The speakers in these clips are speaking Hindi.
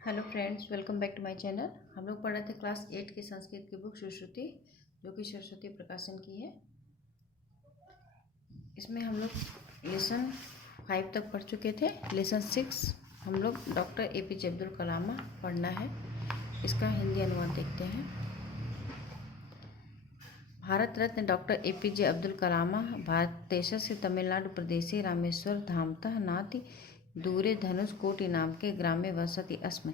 Hello friends, welcome back to my channel. हम लोग पढ़ रहे थे क्लास 8 की संस्कृत की बुक सुश्रुति, जो कि सरस्वती प्रकाशन की है। इसमें हम लोग लेसन 5 तक पढ़ चुके थे। लेसन 6 हम लोग डॉक्टर APJ अब्दुल कलाम पढ़ना है। इसका हिंदी अनुवाद देखते हैं। भारत रत्न डॉक्टर APJ अब्दुल कलाम भारतदेशस्य तमिलनाडु प्रदेशे रामेश्वर धामतः नाति दूरे धनुष कोटि नाम के ग्रामे वसति अस्म।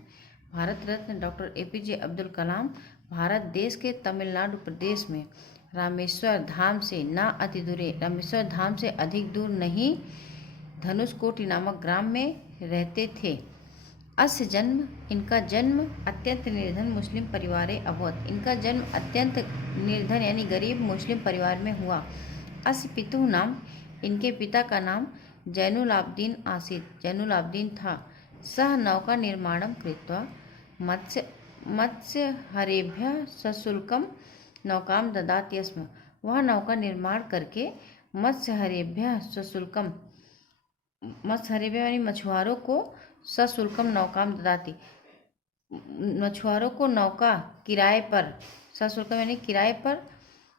भारत रत्न डॉक्टर APJ अब्दुल कलाम भारत देश के तमिलनाडु प्रदेश में रामेश्वर धाम से न अति दूरे, रामेश्वर धाम से अधिक दूर नहीं, धनुष कोटि नामक ग्राम में रहते थे। अस्य जन्म, इनका जन्म अत्यंत निर्धन मुस्लिम परिवारे अभवत। इनका जन्म अत्यंत निर्धन यानी गरीब मुस्लिम परिवार में हुआ। अस्य पितुः नाम, इनके पिता का नाम जैनुल आब्दीन आसीत, जैनुल आब्दीन था। सह नौका निर्माणं कृत्वा मत्स्य हरेभ्यः सशुल्कं नौकां ददाति स्म। वह नौका निर्माण करके मत्स्य हरेभ्यः सशुल्कम, मत्स्य हरेभ्यः यानी मछुआरों को सशुल्कम नौकाम ददाती, मछुआरों को नौका किराए पर, सशुल्कम यानी किराए पर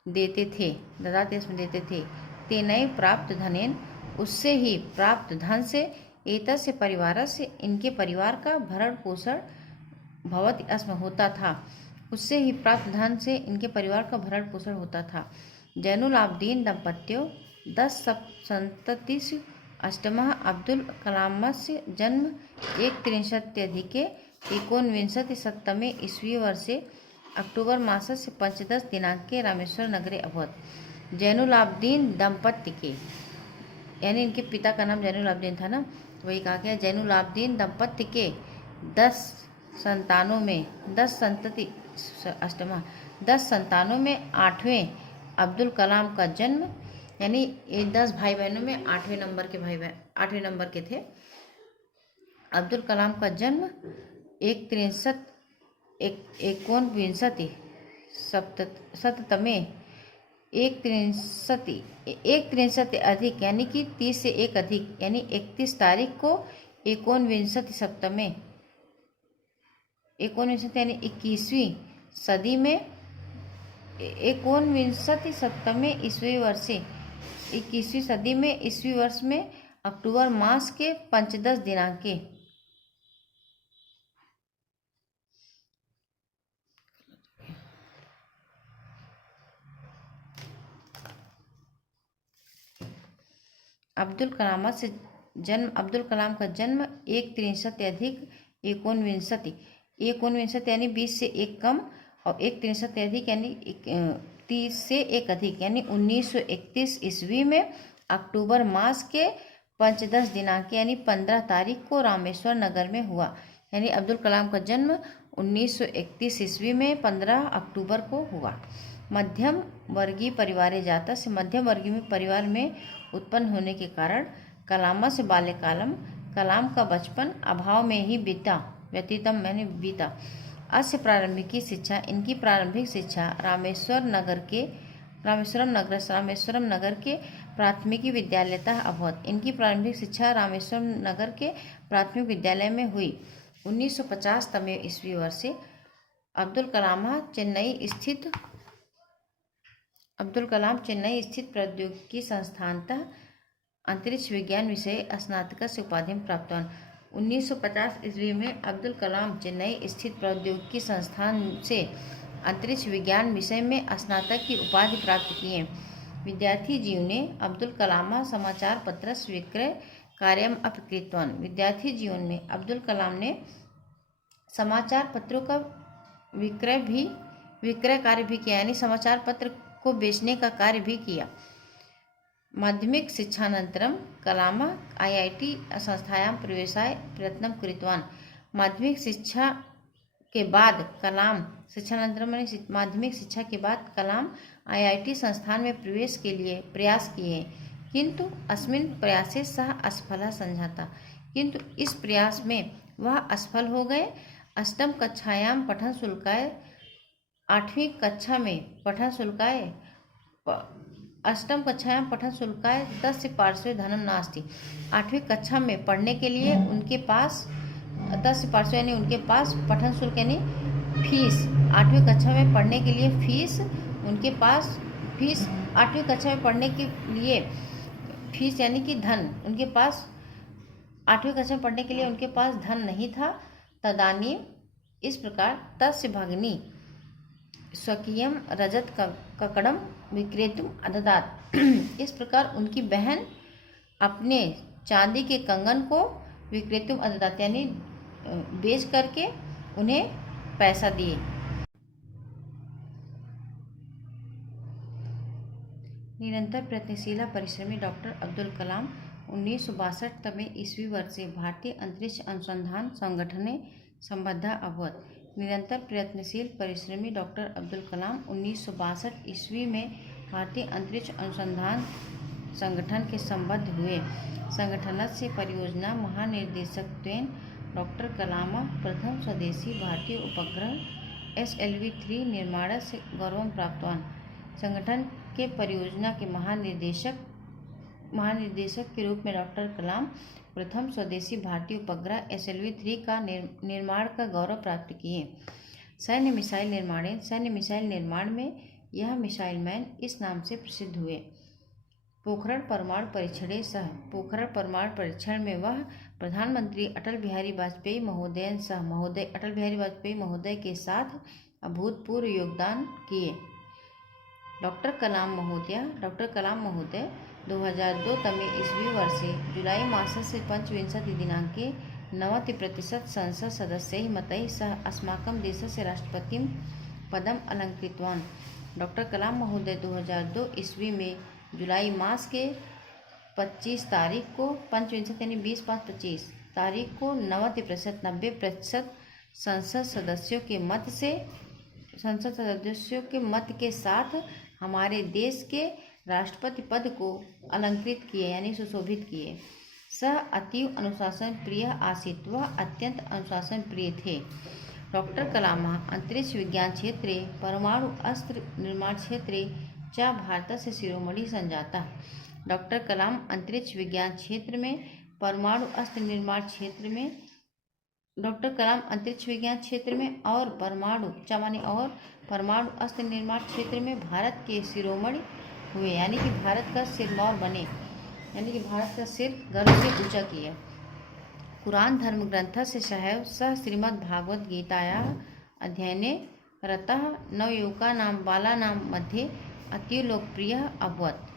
देते थे, ददाते इसमें देते थे। तेनय प्राप्त धनेन, उससे ही प्राप्त धन से, एतस्य परिवार से, इनके परिवार का भरण पोषण भवति अस्म होता था। उससे ही प्राप्त धन से इनके परिवार का भरण पोषण होता था। जैनुल आब्दीन दंपत्यों 10 सप्ततिषु अष्टमः अब्दुल कलामस्य जन्म 1330 एकोनविंशतिशततमे ईस्वी वर्षे अक्टूबर मासस्य पंचदश दिनांके रामेश्वर नगरे अभवत। जैनुल आब्दीन दंपत्ति के, यानी इनके पिता का नाम जैनुल आब्दीन था ना, वही कहा गया। जैनुल आब्दीन दंपत्ति के 10 संतानों में, 10 संतति अष्टमा, 10 संतानों में 8वें अब्दुल कलाम का जन्म, यानी ये 10 भाई बहनों में 8वें नंबर के भाई बहन, 8वें नंबर के थे। अब्दुल कलाम का जन्म 19विंशति शततमे 1 अधिक यानी कि 30 से 1 अधिक यानी 31 तारीख को 19विंशतिशततमे, 19 यानी 21वीं सदी में, 19विंशतिशततमे ईस्वी वर्षे, 21वीं सदी में ईस्वी वर्ष में अक्टूबर मास के पंचदश दिनांके अब्दुल कलाम का जन्म 1 अधिक 19 यानी 20 से 1 कम, और 1 अधिक यानी 30 से 1 अधिक यानी 1931 ईस्वी में अक्टूबर मास के पंचदश दिनांक यानी 15 तारीख को रामेश्वर नगर में हुआ। यानी अब्दुल कलाम का जन्म 1931 ईस्वी में 15 अक्टूबर को हुआ। मध्यम वर्गीय परिवारे जाता से, मध्यम वर्गीय परिवार में उत्पन्न होने के कारण कलाम से बाल्यकालम, कलाम का बचपन अभाव में ही व्यतीतम मैंने बीता। अस्य प्रारंभिक शिक्षा, इनकी प्रारंभिक शिक्षा रामेश्वरम नगर के प्राथमिक विद्यालयतः अभवत। इनकी प्रारंभिक शिक्षा रामेश्वरम नगर के प्राथमिक विद्यालय में हुई। 1950 तमे ईस्वी वर्षे अब्दुल कलाम चेन्नई स्थित प्रौद्योगिकी संस्थानतः अंतरिक्ष विज्ञान विषये स्नातकस्य उपाधिं प्राप्तवान्। 1950 ईस्वी में अब्दुल कलाम चेन्नई स्थित प्रौद्योगिकी संस्थान से अंतरिक्ष विज्ञान विषय में स्नातक की उपाधि प्राप्त किए। विद्यार्थी जीवने अब्दुल कलाम समाचार पत्रस्य विक्रय कार्यम अपि कृतवान्। विद्यार्थी जीवन में अब्दुल कलाम ने समाचार पत्रों का विक्रय कार्य भी किया, यानी समाचार पत्र को बेचने का कार्य भी किया। माध्यमिक शिक्षानंतरम कलाम IIT संस्थायां प्रवेशाय प्रयत्नं कृतवान्। माध्यमिक शिक्षा के बाद कलाम, शिक्षानंतरम माध्यमिक शिक्षा के बाद कलाम IIT संस्थान में प्रवेश के लिए प्रयास किए, किंतु अस्मिन् प्रयासे सः असफलः संजातः, किंतु इस प्रयास में वह असफल हो गए। अष्टम कक्षायां पठन शुल्काय, 8वीं कक्षा में पठन शुल्काय, अष्टम कक्षायां पठन शुल्काय 10 पार्श्वे धनम नास्ति। 8वीं कक्षा में पढ़ने के लिए उनके पास तस्य पार्श्व यानी उनके पास पठन शुल्क यानी फीस, 8वीं कक्षा में पढ़ने के लिए फीस, उनके पास फीस 8वीं कक्षा में पढ़ने के लिए फीस यानी कि धन, उनके पास 8वीं कक्षा में पढ़ने के लिए उनके पास धन नहीं था। तदानीम इस प्रकार तस्य भगिनी स्वकीयम रजत ककड़म विक्रेतुम अददात इस प्रकार उनकी बहन अपने चांदी के कंगन को विक्रेतुम अददात यानी बेच करके उन्हें पैसा दिए। निरंतर प्रयत्नशीला परिश्रमी डॉक्टर अब्दुल कलाम 1962 ईस्वी वर्ष से भारतीय अंतरिक्ष अनुसंधान संगठने संबद्ध अभवत। निरंतर प्रयत्नशील परिश्रमी डॉक्टर अब्दुल कलाम 1962 ईस्वी में भारतीय अंतरिक्ष अनुसंधान संगठन के संबद्ध हुए। संगठनस्य परियोजना महानिर्देशकत्वेन डॉक्टर कलाम प्रथम स्वदेशी भारतीय उपग्रह SLV-3 निर्माणस्य गौरवं प्राप्तवान्। संगठन के परियोजना के महानिर्देशक के रूप में डॉक्टर कलाम प्रथम स्वदेशी भारतीय उपग्रह SLV-3 का निर्माण का गौरव प्राप्त किए। सैन्य मिसाइल निर्माण में यह मिसाइल मैन इस नाम से प्रसिद्ध हुए। पोखरण परमाणु परीक्षण में वह प्रधानमंत्री अटल बिहारी वाजपेयी महोदय के साथ अभूतपूर्व योगदान किए। डॉक्टर कलाम महोदय 2002 तमे ईस्वी वर्षे जुलाई मासस्य 25 दिनाङ्के 90% संसद सदस्यैः मतैः सह अस्माकं देशस्य राष्ट्रपतिं पदम् अलङ्कृतवान्। डॉक्टर कलाम महोदय 2002 ईस्वी में जुलाई मास के 25 तारीख को 25 यानी 20-5-25 तारीख को 90% संसद सदस्यों के मत के साथ हमारे देश के राष्ट्रपति पद को अलंकृत किए यानी सुशोभित किए। सह अतीव अनुशासन प्रिय आसीत्, वह अत्यंत अनुशासन प्रिय थे। डॉक्टर कलाम अंतरिक्ष विज्ञान क्षेत्रे परमाणु अस्त्र निर्माण क्षेत्रे च भारतस्य शिरोमणि संजाता। डॉक्टर कलाम अंतरिक्ष विज्ञान क्षेत्र में परमाणु अस्त्र निर्माण क्षेत्र में और परमाणु अस्त्र निर्माण क्षेत्र में भारत के शिरोमणि हुए यानी कि भारत का सिरमौर बने, यानी कि भारत का सिर गर्व से ऊंचा किया। कुरान धर्म ग्रंथस्य सहैव सह श्रीमद् भागवत गीतायाः अध्ययने रतः नवयुवकानां बालानां मध्ये अतीव लोकप्रियः अभवत्।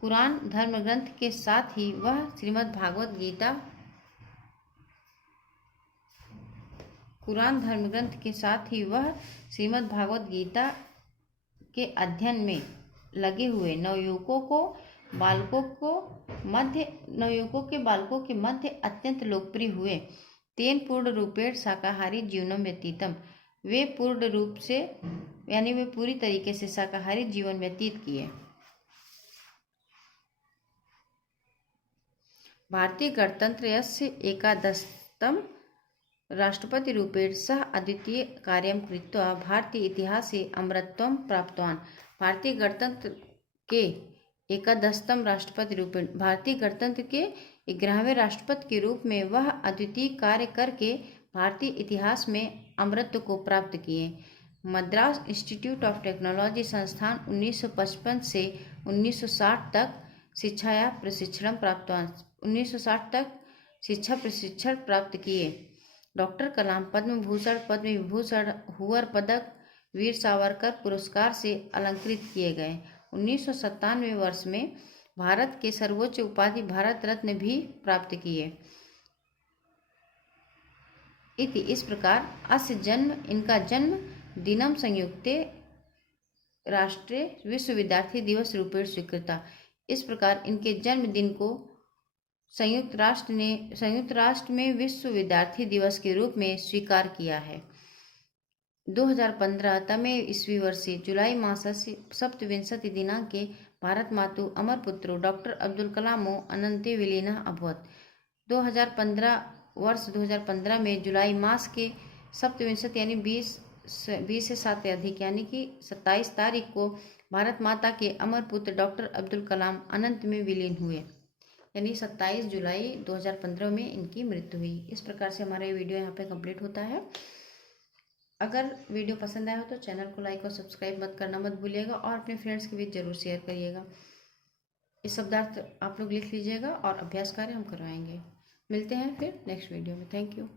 कुरान धर्म ग्रंथ के साथ ही वह श्रीमद् भागवत गीता के अध्ययन में लगे हुए नवयुवकों के बालकों के मध्य अत्यंत लोकप्रिय हुए। तेन पूर्ण रूपेण शाकाहारी जीवनम व्यतीतम, वे पूरी तरीके से शाकाहारी जीवन व्यतीत किए। भारतीय गणतन्त्रस्य एकादशतम राष्ट्रपति रूपेण सह अद्वितीय कार्यं कृत्वा भारतीय इतिहासे अमरत्वं प्राप्तवान्। भारतीय गणतंत्र के 11वें राष्ट्रपति रूपेण भारतीय गणतंत्र के 11वें राष्ट्रपति के रूप में वह अद्वितीय कार्य करके भारतीय इतिहास में अमरत्व को प्राप्त किए। मद्रास इंस्टीट्यूट ऑफ टेक्नोलॉजी संस्थान 1955 से 1960 तक शिक्षा प्रशिक्षण प्राप्त किए। डॉक्टर कलाम पद्म भूषण, पद्म विभूषण, हुवर पदक, वीर सावरकर पुरस्कार से अलंकृत किए गए। 1997 वर्ष में भारत के सर्वोच्च उपाधि भारत रत्न भी प्राप्त किए। इस प्रकार इनका जन्म दिनम संयुक्ते राष्ट्रे विश्व विद्यार्थी दिवस रूपेण स्वीकृता। इस प्रकार इनके जन्मदिन को संयुक्त राष्ट्र में विश्व विद्यार्थी दिवस के रूप में स्वीकार किया है। 2015 तमे ईस्वी वर्षे जुलाई मासस्य 27 दिनाङ्के भारतमातुः अमरपुत्रो डॉक्टर अब्दुल कलामो अनन्ते विलीनः अभवत्। 2015 में जुलाई मास के 27 यानी 20 से 7 अधिक यानी कि 27 तारीख को भारत माता के अमर पुत्र डॉक्टर अब्दुल कलाम अनंत में विलीन हुए। यानी 27 जुलाई 2015 में इनकी मृत्यु हुई। इस प्रकार से हमारा ये वीडियो यहाँ पे कंप्लीट होता है। अगर वीडियो पसंद आया हो तो चैनल को लाइक और सब्सक्राइब मत करना मत भूलिएगा और अपने फ्रेंड्स के बीच जरूर शेयर करिएगा। इस शब्दार्थ आप लोग लिख लीजिएगा और अभ्यास कार्य हम करवाएंगे। मिलते हैं फिर नेक्स्ट वीडियो में। Thank you.